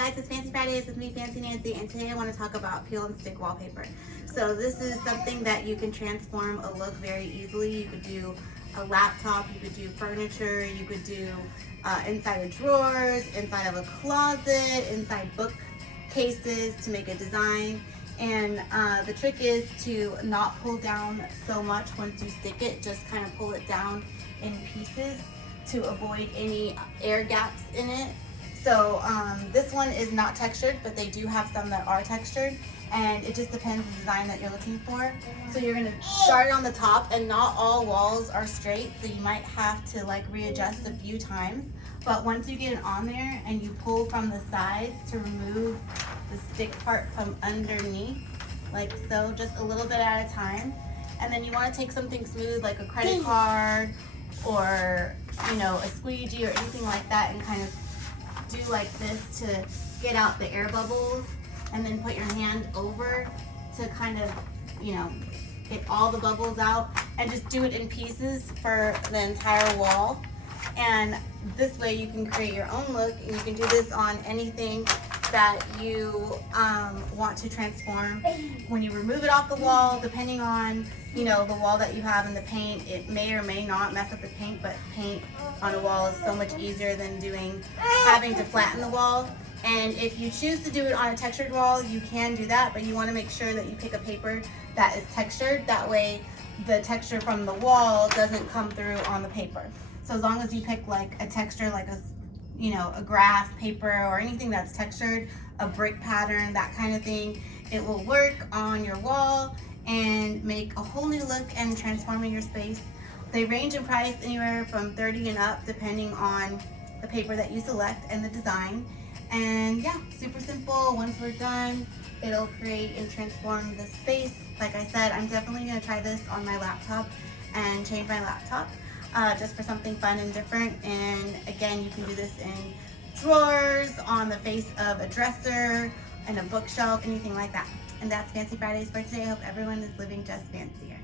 guys, it's Fancy Fridays with me, Fancy Nancy, and today I want to talk about peel and stick wallpaper. So this is something that you can transform a look very easily. You could do a laptop, you could do furniture, you could do inside of drawers, inside of a closet, inside bookcases to make a design. And the trick is to not pull down so much once you stick it, just kind of pull it down in pieces to avoid any air gaps in it. So this one is not textured, but they do have some that are textured, and it just depends on the design that you're looking for. So you're gonna start on the top, and not all walls are straight, so you might have to like readjust a few times. But once you get it on there and you pull from the sides to remove the stick part from underneath, like so, just a little bit at a time. And then you wanna take something smooth like a credit card or, you know, a squeegee or anything like that, and kind of do like this to get out the air bubbles, and then put your hand over to kind of, you know, get all the bubbles out, and just do it in pieces for the entire wall. And this way you can create your own look, and you can do this on anything that you want to transform. When you remove it off the wall, depending on, you know, the wall that you have and the paint, it may or may not mess up the paint, but paint on a wall is so much easier than having to flatten the wall. And if you choose to do it on a textured wall, you can do that, but you want to make sure that you pick a paper that is textured. That way the texture from the wall doesn't come through on the paper. So as long as you pick like a texture, like a, you know, a grass paper or anything that's textured, a brick pattern, that kind of thing, it will work on your wall and make a whole new look and transforming your space. They range in price anywhere from $30 and up, depending on the paper that you select and the design. And yeah, super simple. Once we're done, it'll create and transform the space. Like I said, I'm definitely gonna try this on my laptop and change my laptop just for something fun and different. And again, you can do this in drawers, on the face of a dresser, and a bookshelf, anything like that. And that's Fancy Fridays for today. I hope everyone is living just fancier.